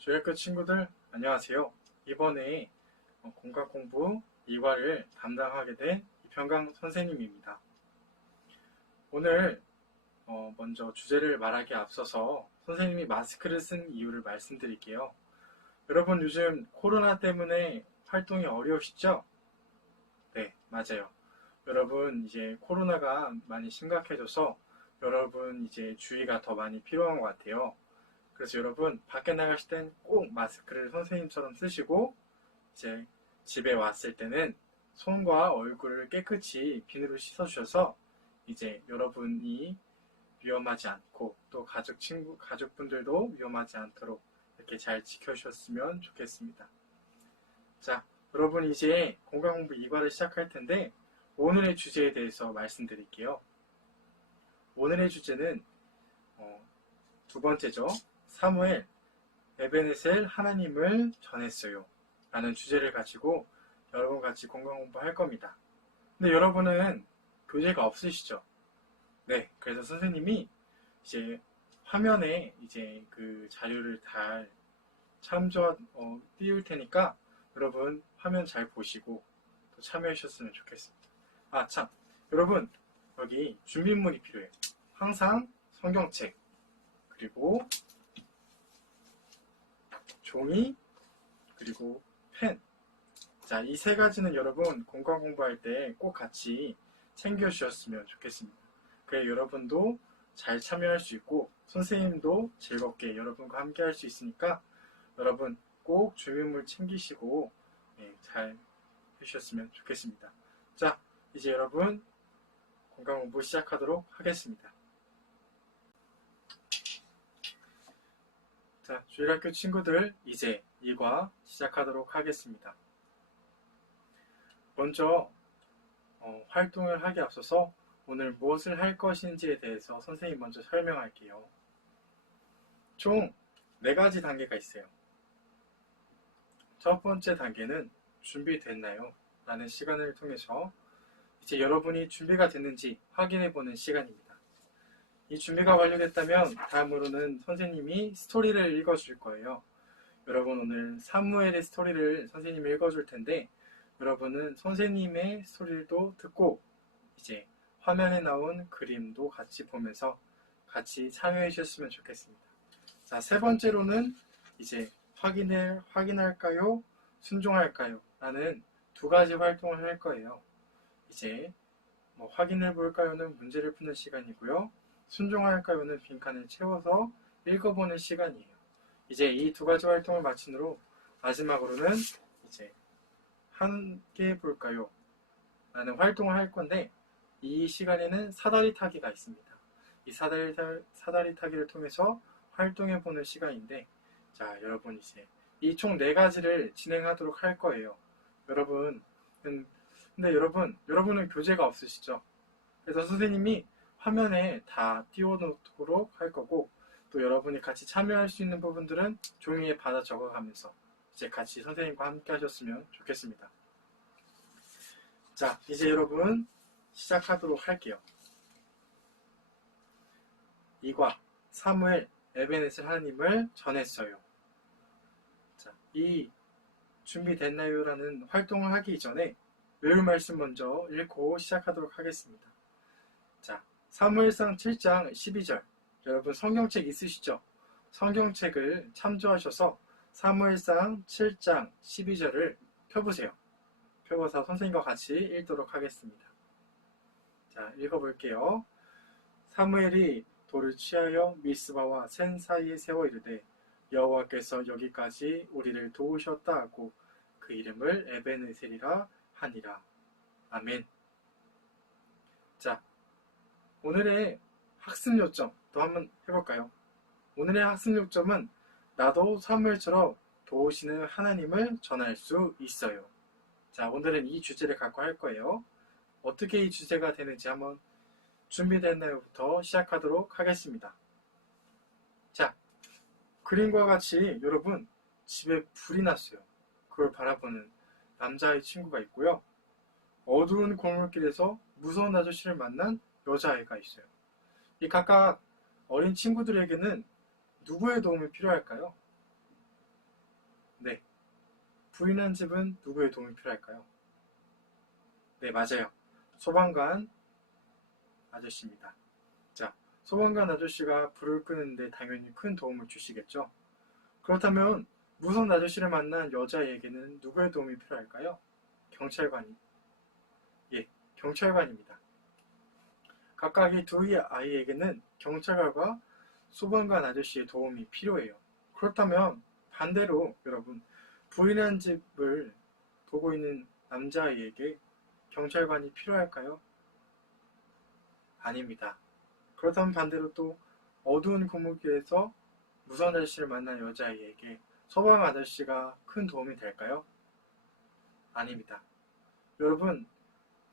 조약교 친구들 안녕하세요. 이번에 공과공부 2과를 담당하게 된 이평강 선생님입니다. 오늘 먼저 주제를 말하기에 앞서서 선생님이 마스크를 쓴 이유를 말씀드릴게요. 여러분 요즘 코로나 때문에 활동이 어려우시죠? 네, 맞아요. 여러분 이제 코로나가 많이 심각해져서 여러분 이제 주의가 더 많이 필요한 것 같아요. 그래서 여러분 밖에 나가실 땐 꼭 마스크를 선생님처럼 쓰시고 이제 집에 왔을 때는 손과 얼굴을 깨끗이 비누로 씻어주셔서 이제 여러분이 위험하지 않고 또 가족분들도 위험하지 않도록 이렇게 잘 지켜주셨으면 좋겠습니다. 자, 여러분 이제 공강공부 2과를 시작할 텐데 오늘의 주제에 대해서 말씀드릴게요. 오늘의 주제는 두 번째죠. 사무엘, 에베네셀 하나님을 전했어요. 라는 주제를 가지고 여러분 같이 공강공부할 겁니다. 근데 여러분은 교재가 없으시죠? 네, 그래서 선생님이 이제 화면에 이제 그 자료를 다 띄울 테니까 여러분 화면 잘 보시고 또 참여해 주셨으면 좋겠습니다. 아, 참. 여러분, 여기 준비물이 필요해요. 항상 성경책, 그리고 종이, 그리고 펜. 자, 이 세 가지는 여러분 공강 공부할 때 꼭 같이 챙겨주셨으면 좋겠습니다. 그래 여러분도 잘 참여할 수 있고 선생님도 즐겁게 여러분과 함께 할 수 있으니까 여러분 꼭 준비물 챙기시고 잘 해주셨으면 좋겠습니다. 자, 이제 여러분 공강 공부 시작하도록 하겠습니다. 자, 주일학교 친구들 이제 2과 시작하도록 하겠습니다. 먼저 활동을 하기 앞서서 오늘 무엇을 할 것인지에 대해서 선생님 먼저 설명할게요. 총 4가지 단계가 있어요. 첫 번째 단계는 준비됐나요? 라는 시간을 통해서 이제 여러분이 준비가 됐는지 확인해보는 시간입니다. 이 준비가 완료됐다면 다음으로는 선생님이 스토리를 읽어줄 거예요. 여러분 오늘 사무엘의 스토리를 선생님이 읽어줄 텐데 여러분은 선생님의 스토리도 듣고 이제 화면에 나온 그림도 같이 보면서 같이 참여해 주셨으면 좋겠습니다. 자, 세 번째로는 이제 확인할까요? 순종할까요? 라는 2가지 활동을 할 거예요. 이제 확인해 볼까요는 문제를 푸는 시간이고요. 순종할까요는 빈칸을 채워서 읽어보는 시간이에요. 이제 이 2가지 활동을 마친 후로 마지막으로는 이제 함께 볼까요? 라는 활동을 할 건데 이 시간에는 사다리 타기가 있습니다. 이 사다리 타기를 통해서 활동해보는 시간인데 자, 여러분 이제 이 총 4가지를 진행하도록 할 거예요. 근데 여러분은 교재가 없으시죠? 그래서 선생님이 화면에 다 띄워놓도록 할 거고 또 여러분이 같이 참여할 수 있는 부분들은 종이에 받아 적어가면서 이제 같이 선생님과 함께 하셨으면 좋겠습니다. 자, 이제 여러분 시작하도록 할게요. 2과 사무엘 에베네셀 하나님을 전했어요. 자, 이 준비됐나요? 라는 활동을 하기 전에 외울 말씀 먼저 읽고 시작하도록 하겠습니다. 자, 사무엘상 7장 12절. 여러분 성경책 있으시죠? 성경책을 참조하셔서 사무엘상 7장 12절을 펴보세요. 펴봐서 선생님과 같이 읽도록 하겠습니다. 자, 읽어볼게요. 사무엘이 돌을 취하여 미스바와 센 사이에 세워 이르되 여호와께서 여기까지 우리를 도우셨다 하고 그 이름을 에베네셀이라 하니라. 아멘. 자, 오늘의 학습 요점 또 한번 해볼까요? 오늘의 학습 요점은 나도 사무엘처럼 도우시는 하나님을 전할 수 있어요. 자, 오늘은 이 주제를 갖고 할 거예요. 어떻게 이 주제가 되는지 한번 준비됐나요?부터 시작하도록 하겠습니다. 자, 그림과 같이 여러분 집에 불이 났어요. 그걸 바라보는 남자아이 친구가 있고요. 어두운 골목길에서 무서운 아저씨를 만난 여자아이가 있어요. 이 각각 어린 친구들에게는 누구의 도움이 필요할까요? 부인한 집은 누구의 도움이 필요할까요? 네, 맞아요. 소방관 아저씨입니다. 자, 소방관 아저씨가 불을 끄는데 당연히 큰 도움을 주시겠죠? 그렇다면 무서운 아저씨를 만난 여자에게는 누구의 도움이 필요할까요? 경찰관이. 예, 경찰관입니다. 각각 이 두 아이에게는 경찰관과 소방관 아저씨의 도움이 필요해요. 그렇다면 반대로 여러분, 부인한 집을 보고 있는 남자아이에게 경찰관이 필요할까요? 아닙니다. 그렇다면 반대로 또 어두운 골목길에서 무서운 아저씨를 만난 여자아이에게 소방 아저씨가 큰 도움이 될까요? 아닙니다. 여러분,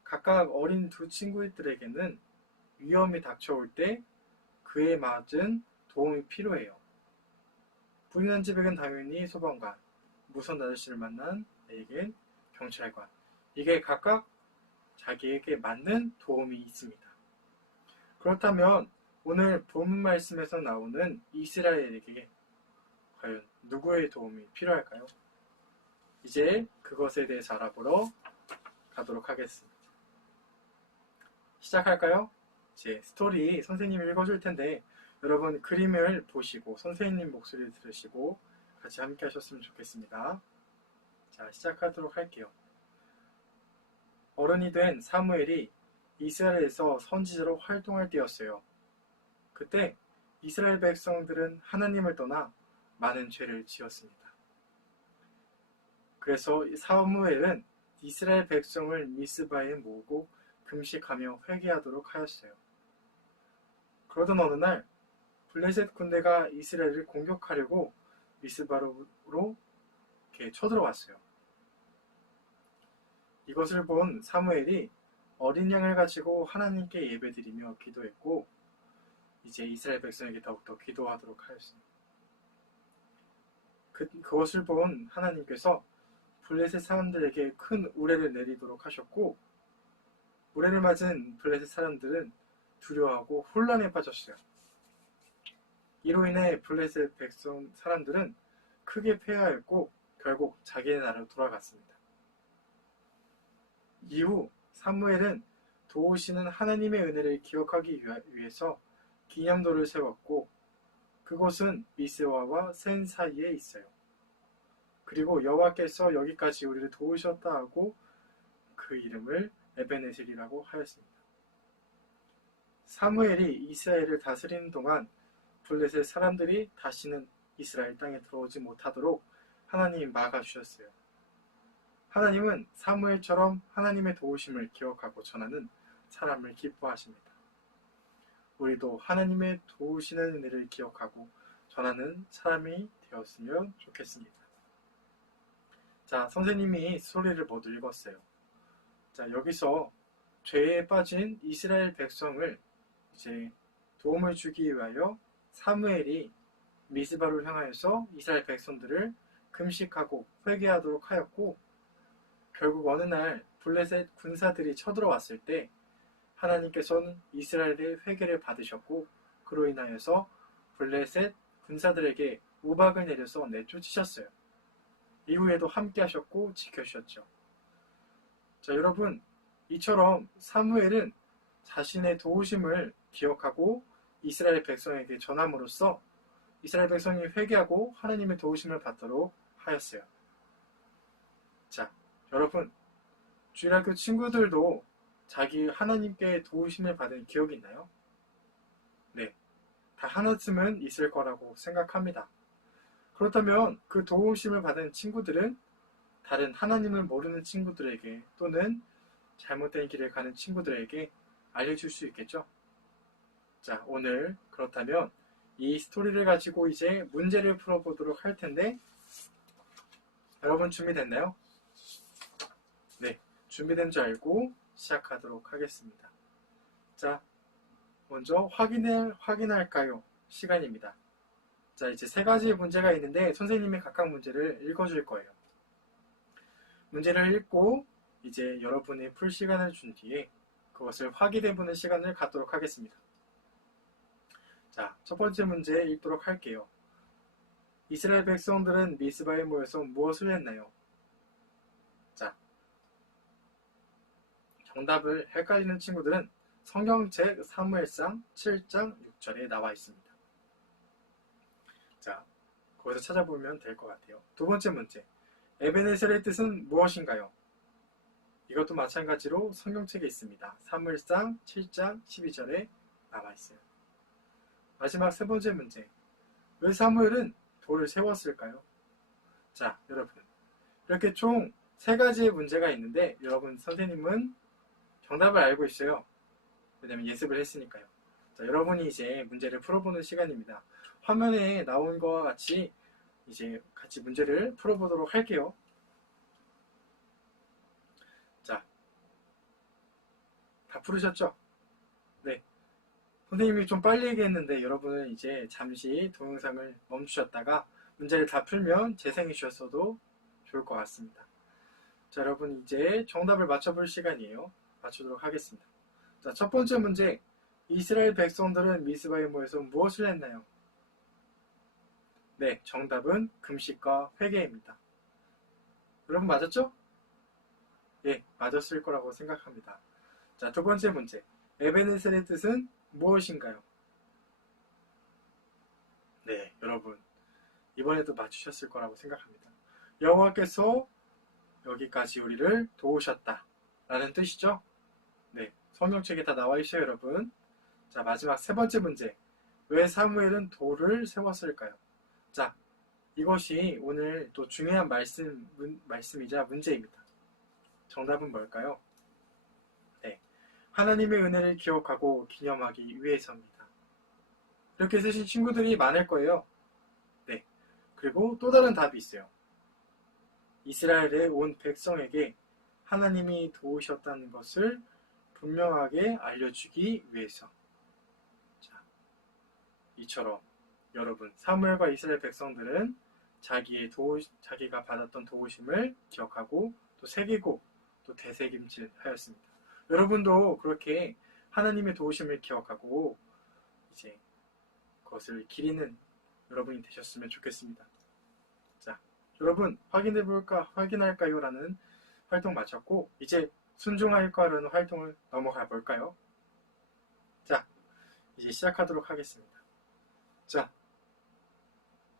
각각 어린 두 친구들에게는 위험이 닥쳐올 때 그에 맞은 도움이 필요해요. 부인한 집에겐 당연히 소방관, 무서운 아저씨를 만난 애에겐 경찰관. 이게 각각 자기에게 맞는 도움이 있습니다. 그렇다면 오늘 본문 말씀에서 나오는 이스라엘에게 과연 누구의 도움이 필요할까요? 이제 그것에 대해서 알아보러 가도록 하겠습니다. 시작할까요? 이제 스토리 선생님이 읽어줄 텐데 여러분 그림을 보시고 선생님 목소리를 들으시고 같이 함께 하셨으면 좋겠습니다. 자, 시작하도록 할게요. 어른이 된 사무엘이 이스라엘에서 선지자로 활동할 때였어요. 그때 이스라엘 백성들은 하나님을 떠나 많은 죄를 지었습니다. 그래서 사무엘은 이스라엘 백성을 미스바에 모으고 금식하며 회개하도록 하였어요. 그러던 어느 날 블레셋 군대가 이스라엘을 공격하려고 미스바로 이렇게 쳐들어왔어요. 이것을 본 사무엘이 어린 양을 가지고 하나님께 예배드리며 기도했고 이제 이스라엘 백성에게 더욱더 기도하도록 하였습니다. 그것을 본 하나님께서 블레셋 사람들에게 큰 우레를 내리도록 하셨고 우레를 맞은 블레셋 사람들은 두려워하고 혼란에 빠졌어요. 이로 인해 블레셋 백성 사람들은 크게 패하였고 결국 자기네 나라로 돌아갔습니다. 이후 사무엘은 도우시는 하나님의 은혜를 기억하기 위해서 기념돌을 세웠고 그곳은 미스바와 센 사이에 있어요. 그리고 여호와께서 여기까지 우리를 도우셨다 하고 그 이름을 에베네셀이라고 하였습니다. 사무엘이 이스라엘을 다스리는 동안 블레셋 사람들이 다시는 이스라엘 땅에 들어오지 못하도록 하나님이 막아주셨어요. 하나님은 사무엘처럼 하나님의 도우심을 기억하고 전하는 사람을 기뻐하십니다. 우리도 하나님의 도우시는 은혜를 기억하고 전하는 사람이 되었으면 좋겠습니다. 자, 선생님이 스토리를 모두 읽었어요. 자, 여기서 죄에 빠진 이스라엘 백성을 이제 도움을 주기 위하여 사무엘이 미스바를 향하여서 이스라엘 백성들을 금식하고 회개하도록 하였고 결국 어느 날 블레셋 군사들이 쳐들어왔을 때 하나님께서는 이스라엘의 회개를 받으셨고 그로 인하여서 블레셋 군사들에게 우박을 내려서 내쫓으셨어요. 이후에도 함께 하셨고 지켜주셨죠. 자, 여러분 이처럼 사무엘은 자신의 도우심을 기억하고 이스라엘 백성에게 전함으로써 이스라엘 백성이 회개하고 하나님의 도우심을 받도록 하였어요. 자, 여러분 주일학교 친구들도 자기 하나님께 도우심을 받은 기억이 있나요? 네, 다 하나쯤은 있을 거라고 생각합니다. 그렇다면 그 도우심을 받은 친구들은 다른 하나님을 모르는 친구들에게 또는 잘못된 길을 가는 친구들에게 알려줄 수 있겠죠? 자, 오늘 그렇다면 이 스토리를 가지고 이제 문제를 풀어보도록 할 텐데 여러분 준비됐나요? 네, 준비된 줄 알고 시작하도록 하겠습니다. 자, 먼저 확인할까요? 시간입니다. 자, 이제 세 가지 문제가 있는데 선생님이 각각 문제를 읽어줄 거예요. 문제를 읽고 이제 여러분이 풀 시간을 준 뒤에 그것을 확인해보는 시간을 갖도록 하겠습니다. 자, 첫 번째 문제 읽도록 할게요. 이스라엘 백성들은 미스바에 모여서 무엇을 했나요? 정답을 헷갈리는 친구들은 성경책 사무엘상 7장 6절에 나와 있습니다. 자, 거기서 찾아보면 될 것 같아요. 두 번째 문제. 에베네셀의 뜻은 무엇인가요? 이것도 마찬가지로 성경책에 있습니다. 사무엘상 7장 12절에 나와 있어요. 마지막 세 번째 문제. 왜 사무엘은 돌을 세웠을까요? 자, 여러분. 이렇게 총 세 가지의 문제가 있는데 여러분 선생님은 정답을 알고 있어요. 왜냐면 예습을 했으니까요. 자, 여러분이 이제 문제를 풀어보는 시간입니다. 화면에 나온 것과 같이 이제 같이 문제를 풀어보도록 할게요. 자, 다 풀으셨죠? 네. 선생님이 좀 빨리 얘기했는데 여러분은 이제 잠시 동영상을 멈추셨다가 문제를 다 풀면 재생해 주셨어도 좋을 것 같습니다. 자, 여러분 이제 정답을 맞춰볼 시간이에요. 맞추도록 하겠습니다. 자, 첫 번째 문제. 이스라엘 백성들은 미스바에 모여서 무엇을 했나요? 네, 정답은 금식과 회개입니다. 여러분 맞았죠? 예, 맞았을 거라고 생각합니다. 자, 두 번째 문제. 에베네셀의 뜻은 무엇인가요? 네, 여러분 이번에도 맞추셨을 거라고 생각합니다. 여호와께서 여기까지 우리를 도우셨다 라는 뜻이죠. 네, 성경책에 다 나와 있어요, 여러분. 자, 마지막 세 번째 문제. 왜 사무엘은 돌을 세웠을까요? 자, 이것이 오늘 또 중요한 말씀이자 문제입니다. 정답은 뭘까요? 네, 하나님의 은혜를 기억하고 기념하기 위해서입니다. 이렇게 쓰신 친구들이 많을 거예요. 네, 그리고 또 다른 답이 있어요. 이스라엘의 온 백성에게 하나님이 도우셨다는 것을 분명하게 알려주기 위해서. 자, 이처럼 여러분 사무엘과 이스라엘 백성들은 자기가 받았던 도우심을 기억하고 또 새기고 또 되새김질하였습니다. 여러분도 그렇게 하나님의 도우심을 기억하고 이제 그것을 기리는 여러분이 되셨으면 좋겠습니다. 자, 여러분 확인할까요? 라는 활동 마쳤고 이제 순종할까라는 활동을 넘어가 볼까요? 자, 이제 시작하도록 하겠습니다. 자,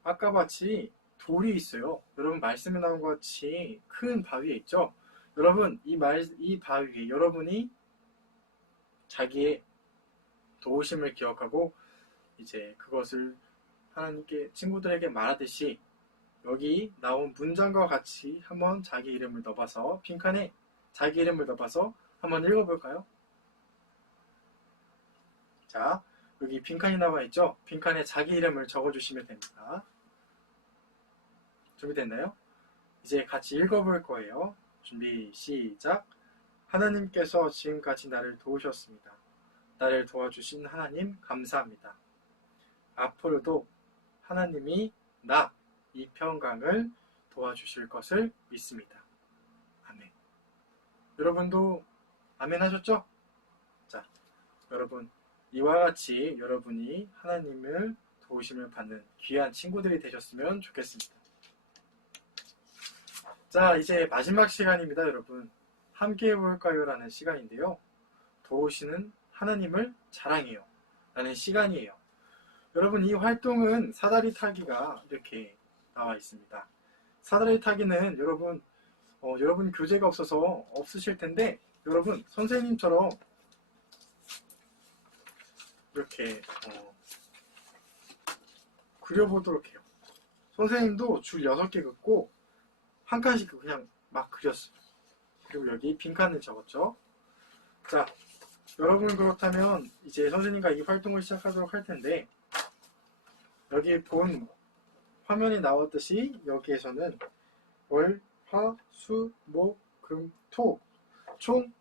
아까 같이 돌이 있어요. 여러분 말씀에 나온 것 같이 큰 바위에 있죠? 여러분 이 바위에 여러분이 자기의 도우심을 기억하고 이제 그것을 하나님께 친구들에게 말하듯이 여기 나온 문장과 같이 한번 자기 이름을 넣어봐서 빈칸에 자기 이름을 넣어봐서 한번 읽어볼까요? 자, 여기 빈칸이 나와 있죠? 빈칸에 자기 이름을 적어주시면 됩니다. 준비됐나요? 이제 같이 읽어볼 거예요. 준비 시작. 하나님께서 지금까지 나를 도우셨습니다. 나를 도와주신 하나님 감사합니다. 앞으로도 하나님이 나 이평강을 도와주실 것을 믿습니다. 아멘. 여러분도 아멘 하셨죠? 자, 여러분 이와 같이 여러분이 하나님을 도우심을 받는 귀한 친구들이 되셨으면 좋겠습니다. 자, 이제 마지막 시간입니다, 여러분. 함께 해볼까요? 라는 시간인데요. 도우시는 하나님을 자랑해요. 라는 시간이에요. 여러분, 이 활동은 사다리 타기가 이렇게 나와 있습니다. 사다리 타기는 여러분 교재가 없어서 없으실 텐데, 여러분, 선생님처럼 이렇게 그려보도록 해요. 선생님도 줄 6개 긋고 한 칸씩 그냥 막 그렸어요. 그리고 여기 빈칸을 적었죠. 자, 여러분 그렇다면 이제 선생님과 이 활동을 시작하도록 할 텐데 여기 본 화면에 나왔듯이 여기에서는 월, 화, 수, 목, 금, 토 총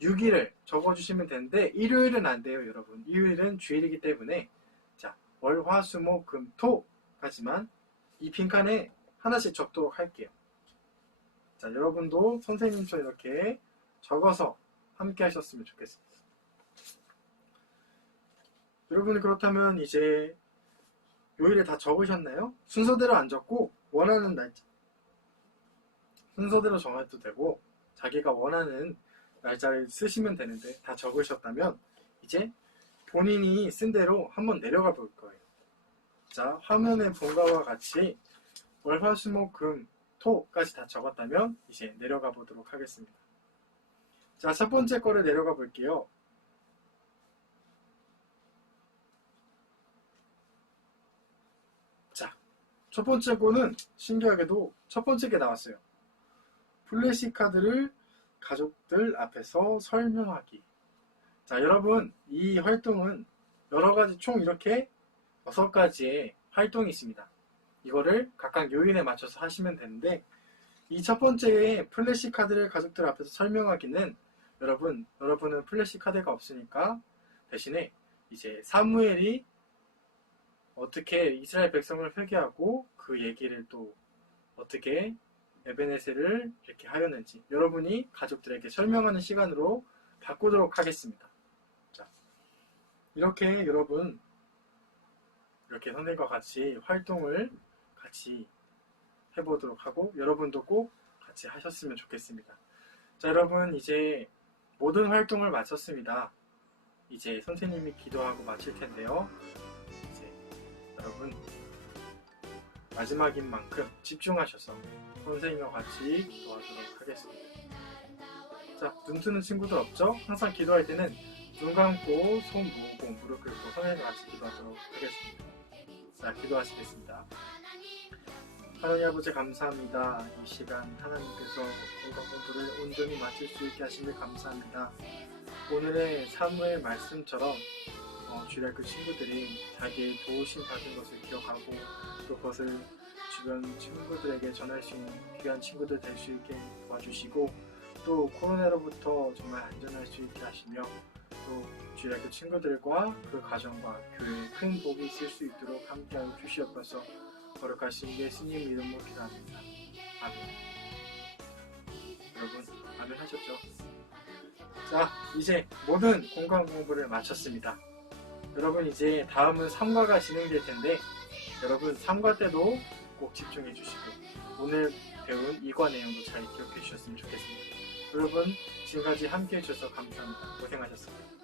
6일을 적어주시면 되는데 일요일은 안 돼요, 여러분. 일요일은 주일이기 때문에 자, 월, 화, 수, 목, 금, 토까지만 이 빈칸에 하나씩 적도록 할게요. 자, 여러분도 선생님처럼 이렇게 적어서 함께 하셨으면 좋겠습니다. 여러분 그렇다면 이제 요일을 다 적으셨나요? 순서대로 안 적고 원하는 날짜 순서대로 정해도 되고 자기가 원하는 날짜를 쓰시면 되는데 다 적으셨다면 이제 본인이 쓴 대로 한번 내려가 볼 거예요. 자, 화면에 본 것과 같이 월, 화, 수, 목, 금, 토까지 다 적었다면 이제 내려가 보도록 하겠습니다. 자, 첫 번째 거를 내려가 볼게요. 자, 첫 번째 거는 신기하게도 첫 번째 게 나왔어요. 플래시카드를 가족들 앞에서 설명하기. 자, 여러분, 이 활동은 여러가지 총 이렇게 6가지의 활동이 있습니다. 이거를 각각 요인에 맞춰서 하시면 되는데, 이 첫 번째의 플래시카드를 가족들 앞에서 설명하기는 여러분은 플래시카드가 없으니까 대신에 이제 사무엘이 어떻게 이스라엘 백성을 회개하고 그 얘기를 또 어떻게 에베네셀을 이렇게 하였는지 여러분이 가족들에게 설명하는 시간으로 바꾸도록 하겠습니다. 자, 이렇게 여러분 이렇게 선생님과 같이 활동을 같이 해보도록 하고 여러분도 꼭 같이 하셨으면 좋겠습니다. 자, 여러분 이제 모든 활동을 마쳤습니다. 이제 선생님이 기도하고 마칠 텐데요. 이제 여러분 마지막인 만큼 집중하셔서 선생님과 같이 기도하도록 하겠습니다. 자, 눈 뜨는 친구들 없죠? 항상 기도할 때는 눈 감고 손 모으고 무릎 꿇고 선생님과 같이 기도하도록 하겠습니다. 자, 기도하시겠습니다. 하나님 아버지 감사합니다. 이 시간 하나님께서 건강 공부를 온전히 마칠 수 있게 하심을 감사합니다. 오늘의 사무엘 말씀처럼 주일학 교 친구들이 자기의 도우심 받은 것을 기억하고 또 그것을 주변 친구들에게 전할 수 있는 귀한 친구들 될 수 있게 도와주시고 또 코로나로부터 정말 안전할 수 있게 하시며 또 주일학 교 친구들과 그 가정과 교회에 큰 복이 있을 수 있도록 함께하여 주시옵소서. 거룩하신 예수님 이름으로 기도합니다. 아멘. 여러분 아멘 하셨죠? 자, 이제 모든 공간 공부를 마쳤습니다. 여러분 이제 다음은 3과가 진행될 텐데 여러분 3과 때도 꼭 집중해 주시고 오늘 배운 2과 내용도 잘 기억해 주셨으면 좋겠습니다. 여러분 지금까지 함께 해주셔서 감사합니다. 고생하셨습니다.